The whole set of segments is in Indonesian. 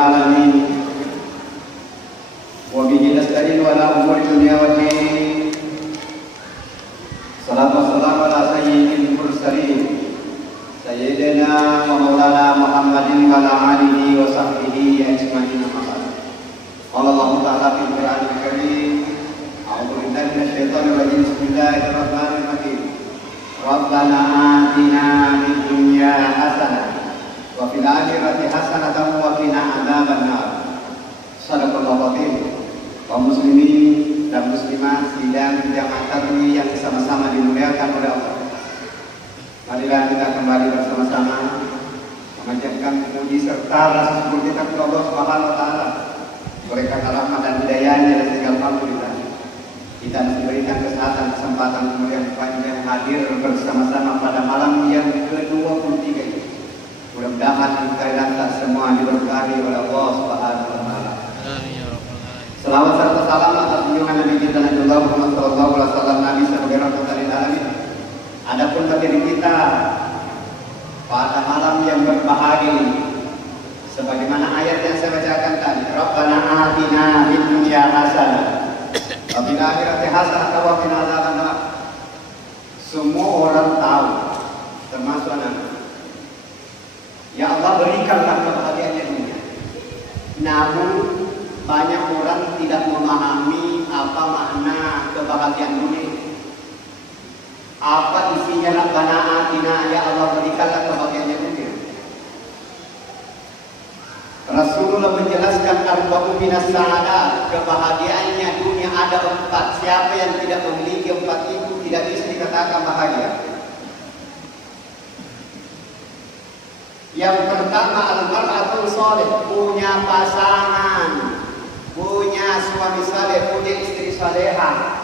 العالمين وبه نستعين على أمور الدنيا والدين. صلاة والسلام على سيد المرسلين سيدنا ومولانا محمد وعلى آله وصحبه أجمعين. قال الله تعالى في القرآن الكريم: أعوذ بالله من الشيطان الرجيم. بسم الله الرحمن الرحيم. ربنا آتنا في الدنيا حسنة وفي الآخرة حسنة وقنا عذاب النار. Sadaqallahu al-azim. Kaum muslimin dan muslimat sidang jamaah taklim yang sama-sama dimuliakan oleh Allah. Marilah kita kembali bersama-sama memanjatkan puji serta rasa syukur kita kepada Allah Subhanahu wa taala. Berkat rahmat dan hidayahnya dan segala alhamdulillah. Kita diberikan kesehatan, kesempatan kemudian panjang hadir bersama-sama pada malam yang ke-23 ini. Mudah-mudahan kita semua diberkahi oleh Allah Subhanahu wa taala. Selawat serta salam atas junjungan Nabi kita Nabi Muhammad sallallahu alaihi wasallam, Nabi sebagai rahmatan lil alamin. Adapun bagi kita pada malam yang berbahagia ini, sebagaimana ayat yang saya bacakan tadi, Rabbana atina fid dunya hasanah wa fil akhirati hasanah wa qina adzabannar. Semua orang tahu, termasuk anak. Ya Allah, berikanlah kebahagiaan dunia. Namun banyak orang tidak memahami apa makna kebahagiaan dunia. Apa isinya Rabbana atina, ya Allah berikanlah kebahagiaan dunia. Rasulullah menjelaskan arba'u minas sa'adat, kebahagiaannya dunia ada 4. Siapa yang tidak memiliki 4 itu tidak bisa dikatakan bahagia. Yang pertama al-mar'atul shalih, punya pasangan, punya suami saleh, punya istri salehah.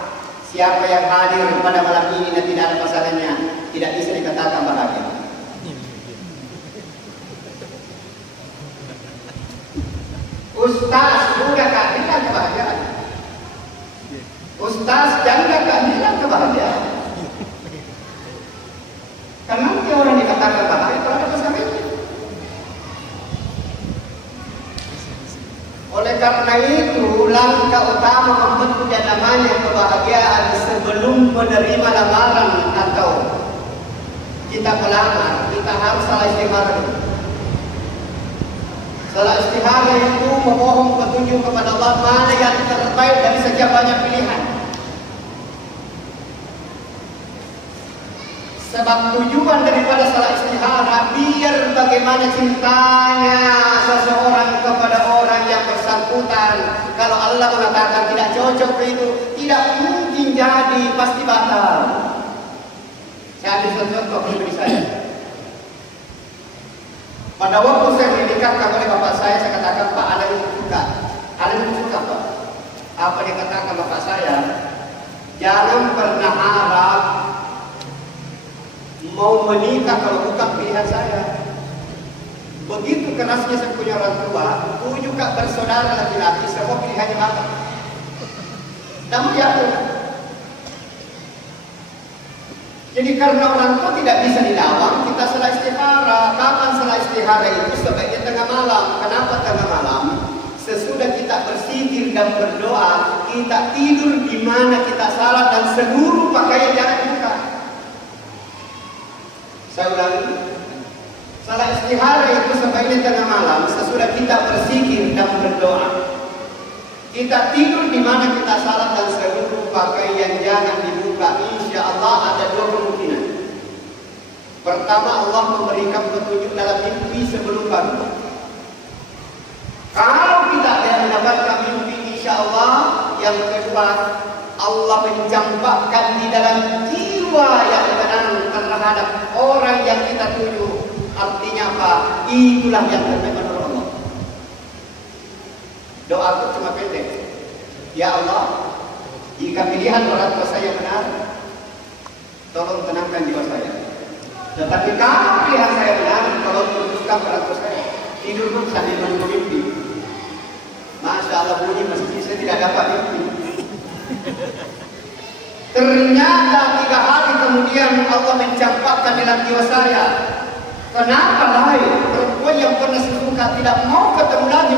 Siapa yang hadir pada malam ini dan tidak ada pasangannya tidak bisa dikatakan bahagia. Ustaz sudah kehilangan kebahagiaan. Ustaz janda kehilangan kebahagiaan. Kenapa orang dikatakan bahagia kalau ada pasangannya? Oleh karena itu, langkah utama membentuk yang namanya kebahagiaan sebelum menerima lamaran atau kita melamar, kita harus salah istikharah dulu. Salah istikharah itu memohon petunjuk kepada Allah mana yang terbaik dari sekian banyak pilihan. Sebab tujuan daripada salah istikharah biar bagaimana cintanya seseorang kepada orang yang bersangkutan. Kalau Allah mengatakan tidak cocok itu, tidak mungkin jadi, pasti batal. Saya ambil contoh pribadi saya. Pada waktu saya dinikahkan oleh bapak saya katakan, Pak, ada yang suka. Ada yang suka, Pak. Apa dikatakan bapak saya? Jangan pernah harap mau menikah kalau bukan pilihan saya. Begitu kerasnya saya punya orang tua, juga bersaudara laki-laki, semua pilihannya apa? Namun ya, jadi karena orang tua tidak bisa dilawang, kita salah istikharah. Kapan salah istikharah itu? Sebaiknya tengah malam. Kenapa tengah malam? Sesudah kita berzikir dan berdoa, kita tidur di mana kita salat dan seluruh pakaian jangan dibuka. Saya ulangi, salah istikharah itu sebaiknya tengah malam sesudah kita berzikir dan berdoa. Kita tidur di mana kita salat dan seluruh pakaian jangan dibuka. Insya Allah ada 2 kemungkinan. Pertama, Allah memberikan petunjuk dalam mimpi sebelum bangun. Kalau kita tidak mendapatkan mimpi, insya Allah yang kedua, Allah mencampakkan di dalam jiwa yang tenang terhadap orang yang kita tuju. Artinya apa? Itulah yang terbaik menurut Allah. Doaku cuma pendek. Ya Allah, jika pilihan orang tua saya benar, tolong tenangkan jiwa saya. Tetapi kalau pilihan saya benar, tolong putuskan orang tua saya. Tidur pun sambil menunggu mimpi. Masya Allah, bunyi meski saya tidak dapat mimpi. Ternyata 3 hari kemudian Allah mencampakkan dalam jiwa saya. Kenapa lain perempuan yang pernah suka tidak mau ketemu lagi?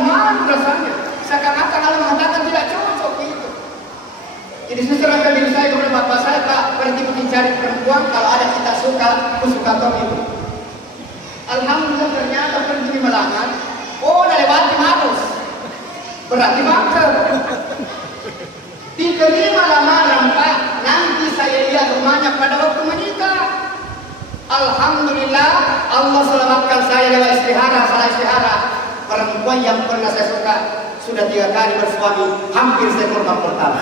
rasanya. Seakan-akan Allah mengatakan tidak cocok itu. Jadi saya serahkan diri saya kepada bapak saya, Pak, berarti mencari perempuan kalau ada kita suka, aku suka kau itu. Alhamdulillah ternyata pergi melamar. Oh, udah lewati harus. Berarti mantap. Diterima lamaran, Pak. Nanti saya lihat rumahnya pada waktu menikah. Alhamdulillah, Allah selamatkan saya lewat istihara, salah istihara. Perempuan yang pernah saya suka sudah 3 kali bersuami, hampir saya korban pertama.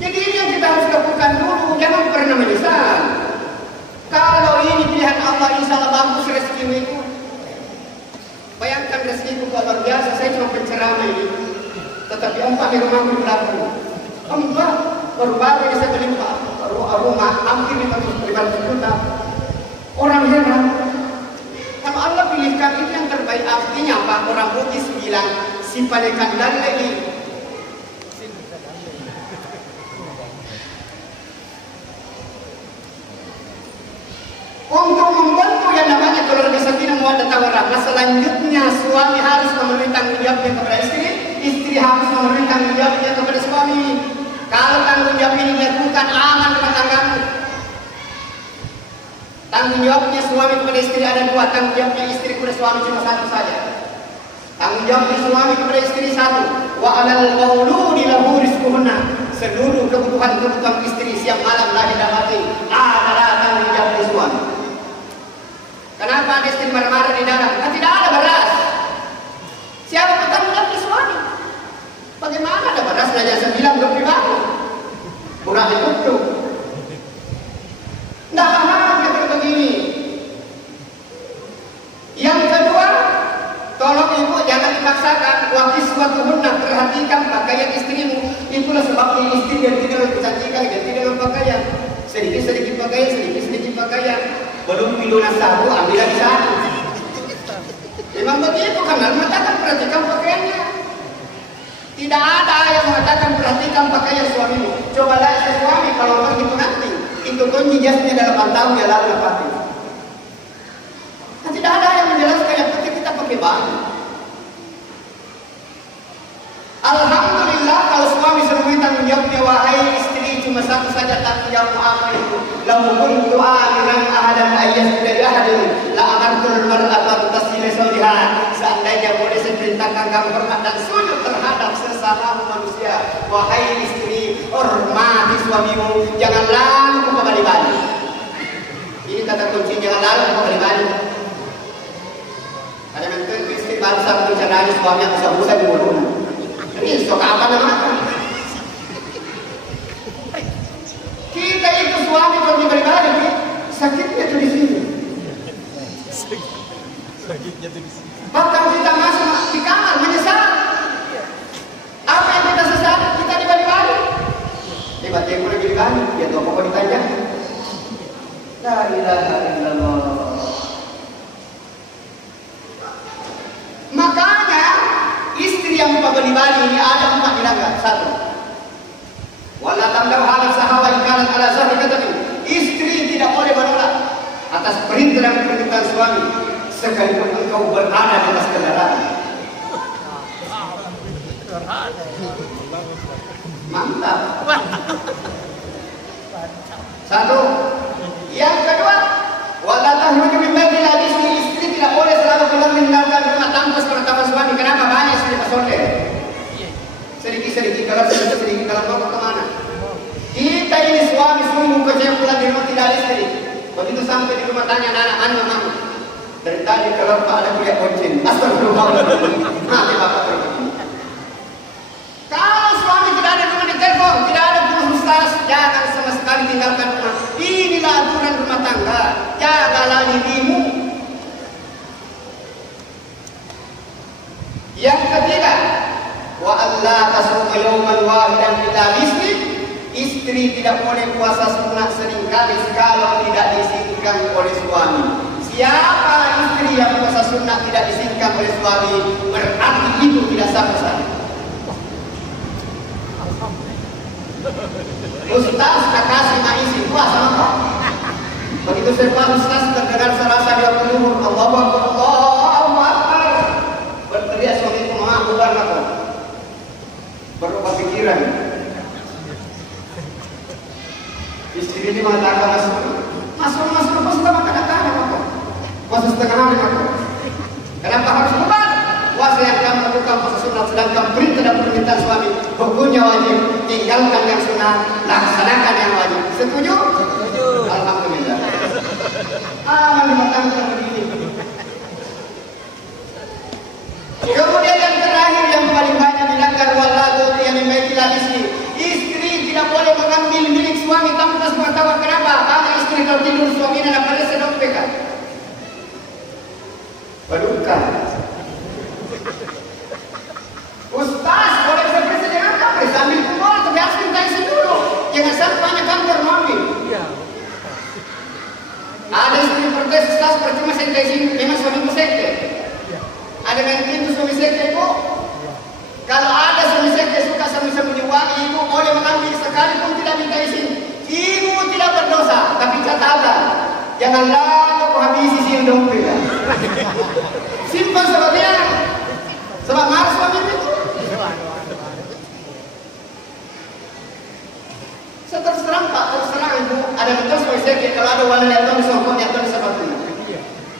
Jadi ini yang kita harus lakukan dulu, jangan pernah menyesal. Kalau ini pilihan Allah, insya Allah bagus rezekimu itu. Bayangkan rezekiku luar biasa, saya cuma penceramah ini. Tetapi 4 di rumahku di belakang. 4 baru-baru ini saya beli rumah, hampir 500 juta. Orang heran. Kalau Allah pilihkan itu yang terbaik, artinya apa? Orang Buddhis bilang, si palekan dan lagi. Untuk membantu yang namanya keluarga sakinah mawaddah warahmah, selanjutnya suami harus memenuhi tanggung jawabnya kepada istri, istri harus memenuhi tanggung jawabnya kepada suami. Kalau tanggung jawab ini dilakukan, aman rumah tanggamu. Tanggung jawabnya suami kepada istri ada 2, tanggung jawabnya istri kepada suami cuma 1 saja. Tanggung jawabnya suami kepada istri 1. Wa 'alal mauludi lahu rizquhunna. Seluruh kebutuhan istri siang malam lahir dan batin adalah tanggung jawab suami. Kenapa ada istri marah-marah di dalam? Kan tidak ada beras. Siapa bertanggung jawab suami? Bagaimana ada beras saja 9 belum dibangun? Kurang dikutuk. Tidak paham kata begini. Yang kedua, tolong ibu jangan dipaksakan. Waktu suatu hendak perhatikan pakaian istrimu. Itulah sebabnya istri ganti dengan kecantikan, ganti dengan pakaian. Sedikit-sedikit pakaian, sedikit-sedikit pakaian. Belum pilunan 1, ambil lagi 1. Memang begitu karena mengatakan perhatikan pakaiannya. Tidak ada yang mengatakan perhatikan pakaian suamimu. Coba lihat suami kalau begitu nanti. Itu kunci jasnya dalam 8 tahun dia lalu lepati. Nah, tidak ada yang menjelaskan yang penting kita pakai baju. Alhamdulillah kalau suami sudah tanggung jawabnya, wahai istri cuma 1 saja tanggung jawab apa itu. Lau kuntu amiran ahadan ayyas dari ahadin la amartul mar'ata tasila zawjiha. Seandainya boleh saya perintahkan kamu hormat dan sujud terhadap sesama manusia. Wahai istri, hormati suamimu, jangan lalu ke bali-bali. Ini kata kunci, jangan lalu ke bali-bali. Ada menteri istri baru satu bicara suami yang bisa di mulut. Ini sok apa namanya? Kita itu suami kalau dibalik-balik sakitnya tuh di sini. Sakitnya tuh di sini. Bahkan kita masuk di kamar menyesal. Apa yang kita sesal? Kita dibalik-balik. Hebat yang boleh dibalik, ya tuh pokok ditanya. La ilaha illallah. Makanya istri yang bali-bali ini ada 4 bilangan. 1. Wala tamlau halal sahawa ikalan ala zahri katami. Istri tidak boleh menolak atas perintah dan perintah suami sekalipun engkau berada di atas kendaraan. Mantap. 1. Yang kedua, wala tahruju min baitil istri tidak boleh selalu keluar meninggalkan rumah tanpa sepengetahuan suami. Kenapa? Banyak istri pasonde. Sedikit-sedikit kalau mau kemana? Kita ini suami sungguh kecewa pulang di rumah tidak istri. Begitu sampai di rumah tanya anak mana mama. Dari tadi kalau Pak ada kuliah kucing. Astagfirullahaladzim. Mati bapak terus. Kalau suami tidak ada rumah di telepon, tidak ada berusaha, jangan sama sekali tinggalkan rumah. Inilah aturan rumah tangga. Jagalah dirimu. Yang ketiga, wa alla tasuma yawman wahidan illa bismi. Istri tidak boleh puasa sunat seringkali kalau tidak diizinkan oleh suami. Siapa istri yang puasa sunat tidak diizinkan oleh suami, berarti itu tidak sah. Ustaz kasih maisi puasa apa? Begitu saya Ustaz terdengar serasa dia berumur, Allahu Akbar, puasa setengah hari aku. Kenapa harus beban? Puasa yang kamu lakukan puasa sunat, sedangkan perintah dan permintaan suami hukumnya wajib. Tinggalkan yang sunat, laksanakan yang wajib. Setuju? Setuju. Alhamdulillah. Matang begini. Kemudian yang terakhir yang paling banyak dilanggar waladu yang memiliki istri. Istri tidak boleh mengambil milik suami tanpa sepengetahuan. Kenapa? Karena istri kalau tidur suami dan apa dia sedang pegang. Bukan. Ustaz, boleh seperti dengan apa? Sambil kumpul, tapi harus minta isi dulu. Jangan sampai banyak kantor mami. Ada istri protes, Ustaz, percuma saya minta isi, memang suamiku sekte. Ada yang pintu suami sekte, Ibu? Kalau ada suami sekte suka sembunyi wangi, Ibu boleh mengambil sekalipun tidak minta izin. Ibu tidak berdosa, tapi catatan. Jangan lalu kau habisi siang dompet. Simpan sebabnya. Sebab marah suami itu. Saya terus terang Pak, terus terang Ibu. Ada betul suami sekte, kalau ada wanita yang tahu disokong, yang tahu disebabnya.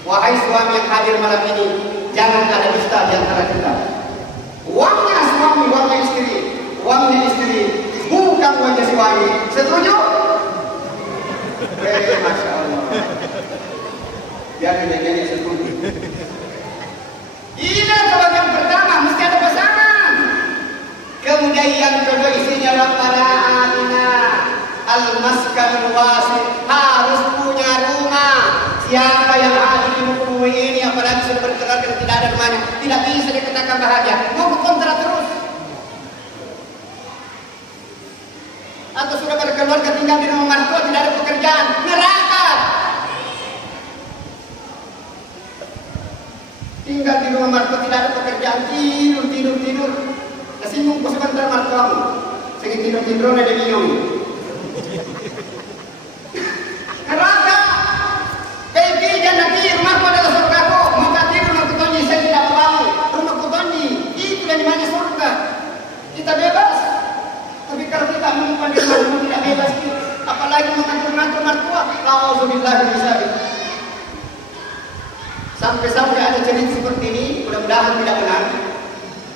Wahai suami yang hadir malam ini, jangan ada dusta di antara kita. Uangnya suami, uangnya istri, bukan uangnya suami. Setuju? Masya Allah. Biar nenek setuju. Ini bagian pertama, mesti ada pasangan. Kemudian yang kedua isinya Rabbana atina al-maskan wasi, harus punya rumah. Siapa yang hadir di buku ini apalagi sudah berkeluarga dan tidak ada rumahnya, tidak bisa dikatakan bahagia. Mau kontrak terus. Atau sudah berkeluarga tinggal di rumah mertua tidak ada pekerjaan, neraka. Tinggal di rumah mertua tidak ada pekerjaan, tidur. Kesinggung ku sebentar mertuamu. Segi tidur ada minum. Neraka. Nanti rumahku adalah surgaku. Maka tidur rumah kutonji, saya tidak mau. Rumah kutonji, itu yang dimana surga. Kita bebas. Tapi kalau kita menyimpan di rumah tidak bebas, apalagi mengatur-ngatur mertua. Alhamdulillah bisa. Sampai-sampai ada cerita seperti ini, mudah-mudahan tidak benar.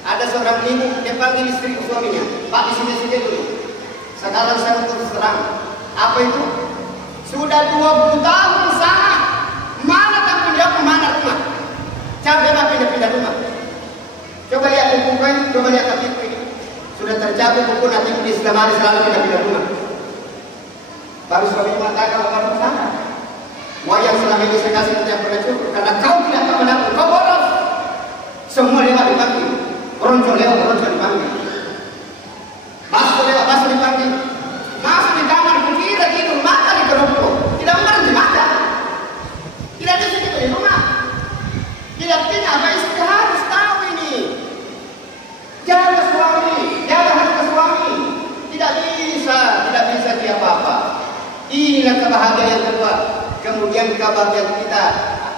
Ada seorang ibu, dia panggil istri suaminya, Pak di sini dulu. Sekarang saya terus terang. Apa itu? Sudah 20 tahun sana. Mana tanggung jawab, mana rumah? Capek pindah rumah. Coba lihat buku ini, coba lihat kaki ini. Sudah tercapai buku nanti di Islam hari selalu pindah rumah. Baru suami mengatakan baru sana. Mau yang selama ini saya kasih tidak pernah cukup karena kau tidak tahu menabung, kau boros. Semua lewat dipanggil, ronco dipanggil. Masuk dipanggil. Masuk di kamar kira tidur mata di keropok. Tidak mengerti mata. Tidak bisa kita di rumah. Tidak punya apa istri harus tahu ini. Jaga suami, jaga harga suami. Tidak bisa dia apa-apa. Inilah kebahagiaan yang kedua. Kemudian kebahagiaan kita,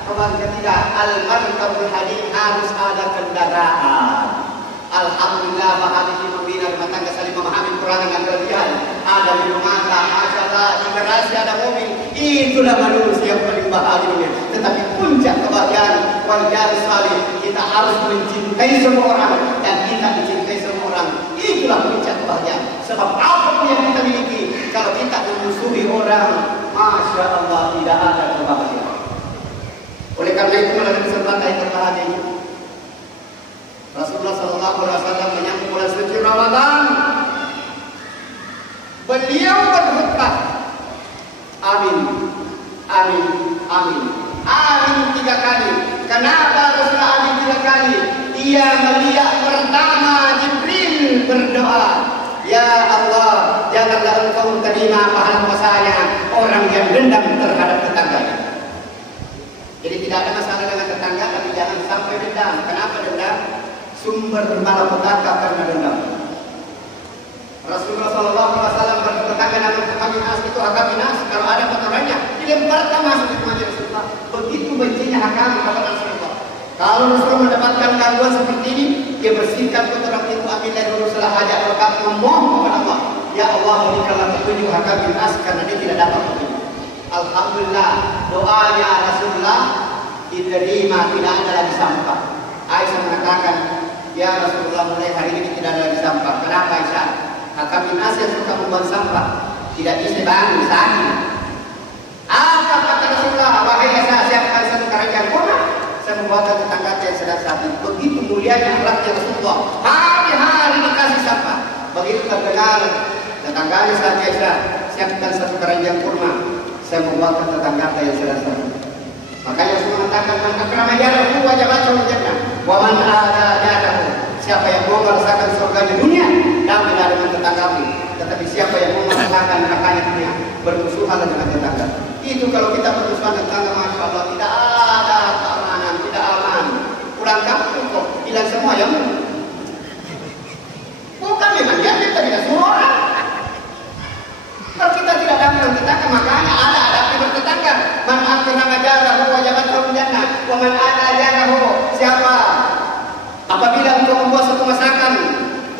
al-markabul hadid harus ada kendaraan. Alhamdulillah bahagia membina rumah tangga saling memahami Quran dengan kelebihan. Ada di rumah, masya Allah, di garasi ada mobil. Itulah manusia yang paling bahagia. Tetapi puncak kebahagiaan wajar sekali kita harus mencintai semua orang dan kita mencintai semua orang. Itulah puncak kebahagiaan. Sebab apapun yang kita miliki, kalau kita memusuhi orang, masya Allah tidak ada kebahagiaan. Oleh karena itu melalui kesempatan yang berbahagia ini, Rasulullah SAW menyambut bulan suci Ramadan. Beliau berkhutbah, amin, amin, amin, amin 3 kali. Kenapa Rasulullah amin 3 kali? Ia melihat pertama Jibril berdoa, ya Allah, janganlah engkau menerima pahala puasanya orang yang dendam terhadap tetangganya. Jadi tidak ada masalah dengan tetangga, tapi jangan sampai dendam. Kenapa dendam? Sumber malapetaka karena dendam. Rasulullah SAW bertetangga dengan Hakaminas itu Hakaminas, kalau ada kotorannya dilemparkan masuk ke rumahnya Rasulullah. Begitu bencinya Hakam kepada Rasulullah. Kalau Rasulullah mendapatkan gangguan seperti ini, dia bersihkan kotoran itu, ambil dari Rasulullah hajat berkat memohon kepada Allah. Ya Allah, berikanlah petunjuk Hakaminas karena dia tidak dapat petunjuk. Alhamdulillah, doanya Rasulullah diterima, tidak ada lagi sampah. Aisyah mengatakan, ya Rasulullah, mulai hari ini tidak ada lagi sampah. Kenapa Aisyah? Kami Asia suka membuang sampah, tidak bisa bangun sakit. Apa kata Rasulullah? Wahai Aisyah, siapkan satu keranjang kurma, saya membuatkan tetangga yang sedang sakit. Begitu mulianya akhlaknya Rasulullah. Hari-hari dikasih sampah. Begitu terkenal tetangganya saat Aisyah, siapkan satu keranjang kurma, saya membuatkan tetangga yang sedang sakit. Makanya Rasulullah mengatakan, man akrama jarahu wajabathu jannah, wa man ada jarahu. Siapa yang mau merasakan surga di dunia, damailah dengan tetanggamu. Tetapi siapa yang mau merasakan neraka di dunia, bermusuhan dengan tetangga. Itu kalau kita bermusuhan dengan tetangga, masya Allah, tidak ada keamanan, tidak aman. Pulang kampung kok hilang semua ya. Bukan memang dia tidak suruh orang. Kalau kita tidak damai dengan tetangga, makanya ada adab bertetangga. Man akrama jarahu wajabathu jannah, wa man ada jarahu. Siapa apabila untuk membuat satu masakan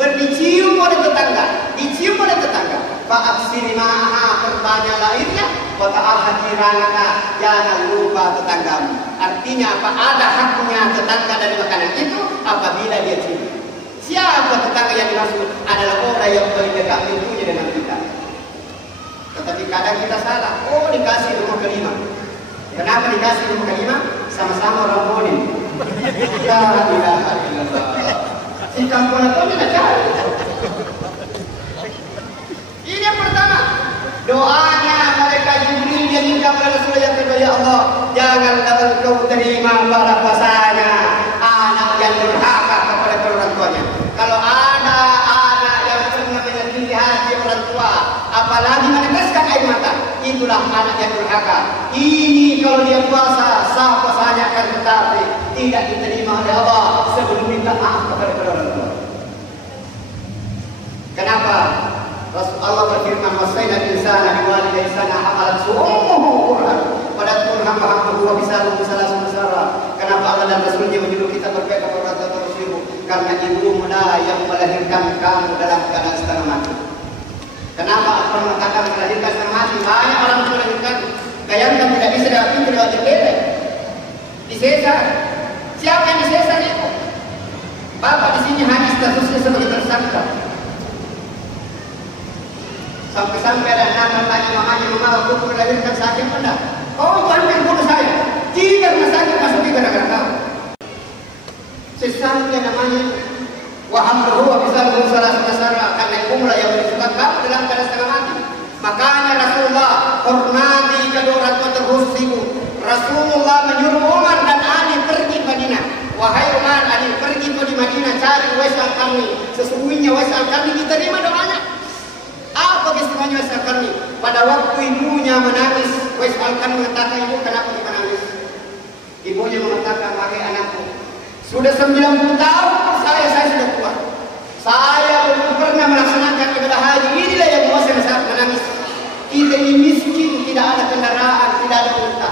berdicium oleh tetangga, dicium oleh tetangga, fa'aksiri ma'aha, perbanyaklah airnya, wa ta'ahad jiranaka, jangan lupa tetanggamu. Artinya apa? Ada haknya tetangga dari makanan itu apabila dia cium. Siapa tetangga yang dimaksud? Adalah orang yang paling dekat pintunya dengan kita. Tetapi kadang kita salah. Oh, dikasih rumah kelima. Kenapa dikasih rumah kelima? Sama-sama orang bonin. Ya ilaha illallah. Si kampung itu tidak cari. Ini yang pertama. Doanya mereka Jibril yang minta kepada Rasulullah yang kedua, ya Allah, janganlah engkau terima para puasanya anak yang durhaka kepada orang tuanya. Kalau ada anak yang pernah menyakiti hati orang tua, apalagi meneteskan air mata, itulah anak yang durhaka. Ini kalau dia puasa, sah puasanya akan tetapi tidak diterima oleh Allah sebelum minta maaf kepada orang tua. Kenapa? Rasulullah berfirman, wasaina insana biwalidayhi ihsana hamalat ummuhu Qur'an pada turun hamba-hamba wa bisalu salasun besara. Kenapa Allah dan Rasulnya menyuruh kita berbaik kepada orang tua tersebut? Karena ibumu lah yang melahirkan kamu dalam keadaan setengah mati. Kenapa Allah mengatakan melahirkan setengah mati? Banyak orang melahirkan bayangkan tidak bisa dapat lewat jendela. Disesar. Siapa yang disesar itu? Bapak di sini hanya statusnya sebagai tersangka. Sampai-sampai ada anak tanya mamanya, mama aku melahirkan sakit enggak? Oh, itu hampir bunuh saya. Tidak sakit masuk gara-gara kamu. Sesungguhnya namanya wahamluhu wa bisaluhu salasun besara, karena ibulah yang bersifat kamu dalam keadaan setengah mati. Makanya Rasulullah hormati kedua orang tua terhusnimu. Rasulullah menyuruh Umar dan Ali pergi Madinah. Wahai Umar, Ali pergi di Madinah cari Uwais al-Qarni. Sesungguhnya Uwais al-Qarni diterima doanya. Apa keistimewaan Uwais al-Qarni? Pada waktu ibunya menangis, Uwais al-Qarni mengatakan, ibu kenapa kita menangis? Ibunya mengatakan, wahai anakku, sudah 90 tahun saya sudah tua. Saya belum pernah melaksanakan ibadah haji. Inilah yang membuat saya saat menangis. Kita ini miskin, tidak ada kendaraan, tidak ada unta.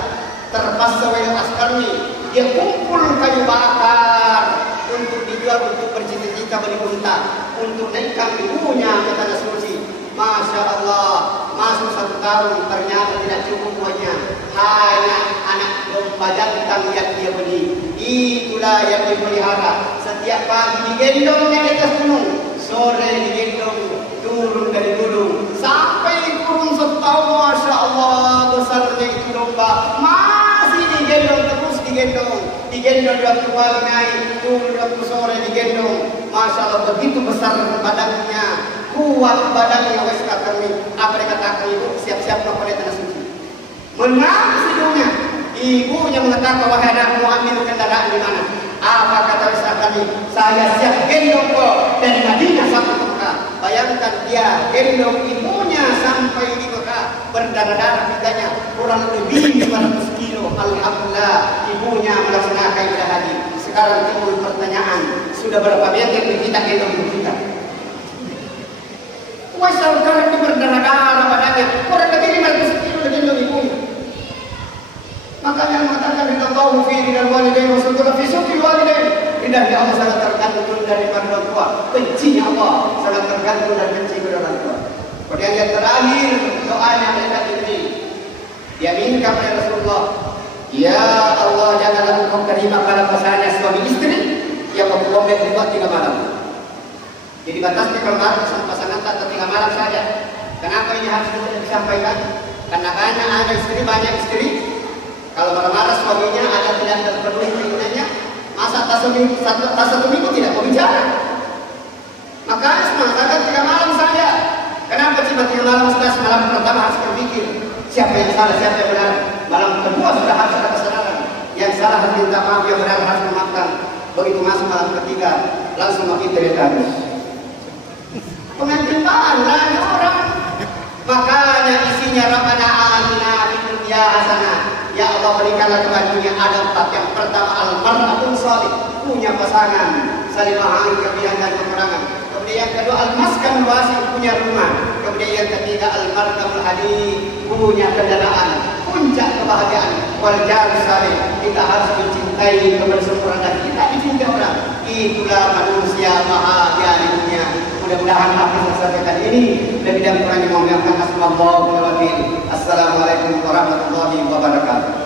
Terpaksa Uwais al-Qarni dia kumpul kayu bakar untuk dijual untuk bercita-cita beli unta, untuk naikkan ibunya ke tanah suci. Masya Allah, masuk 1 tahun ternyata tidak cukup uangnya. Hanya anak domba jantan yang dia beli. Itulah yang dipelihara. Setiap pagi digendongnya di atas gunung, sore digendong turun dari gunung sampai turun 1 tahun. Masya Allah, besarnya itu domba masih digendong terus digendong waktu pagi naik, turun waktu sore digendong. Masya Allah, begitu besar badannya, kuat badannya Uwais al-Qarni. Apa dikatakan ibu? Siap-siap kepada tanah suci. Menangis ibunya. Ibunya mengatakan, wahai anakmu, ambil kendaraan di mana? Apa kata Uwais al-Qarni? Saya siap gendong kau dari Madinah sampai ke Mekah. Bayangkan dia gendong ibunya sampai di Mekah, berdarah-darah pitanya, kurang lebih 500 kilo. Alhamdulillah, ibunya melaksanakan ibadah haji. Sekarang timbul pertanyaan, sudah berapa meter kita gendong ibu kita? Uwais al-Qarni berdarah-darah badannya, kurang lebih 500 kilo gendong ibunya. Makanya mengatakan ridallahu fi ridal walidain wa syukur fi syukri walidain. Ridha Allah sangat tergantung dari orang tua. Bencinya Allah sangat tergantung dan benci kepada orang tua. Kemudian yang terakhir doanya mereka ini. Dia minta kepada Rasulullah, ya Allah janganlah 2 3 malam. Jadi batasnya kalau marah sama pasangan tak 3 malam saja. Kenapa ini harus disampaikan? Karena banyak ada istri, banyak istri. Kalau marah-marah suaminya ada tidak terpenuhi keinginannya, masa tak satu minggu tidak mau bicara. Makanya mengatakan 3 malam saja. Kenapa cuma 3 malam? Setelah malam pertama harus berpikir siapa yang salah, siapa yang benar. Malam kedua sudah harus ada kesadaran. Yang salah harus minta maaf, yang benar harus memaafkan. Begitu masuk malam ketiga, langsung makin terus. Pengantin banget orang. Makanya isinya Rabbana atina fid dunya hasanah. Ya Allah, berikanlah kepada ada 4. Yang pertama al-mar'atun shalih, punya pasangan, saling memahami kelebihan dan kekurangan. Kemudian yang kedua al-maskan wasi, punya rumah. Kemudian yang ketiga al-markabul hadid, punya kendaraan. Puncak kebahagiaan wal jar salih, kita harus mencintai kebersempurnaan kita dicintai orang. Itulah manusia bahagia di dunia. Mudah-mudahan apa yang saya sampaikan ini lebih dan kurangnya mohon maaf. Assalamualaikum warahmatullahi wabarakatuh.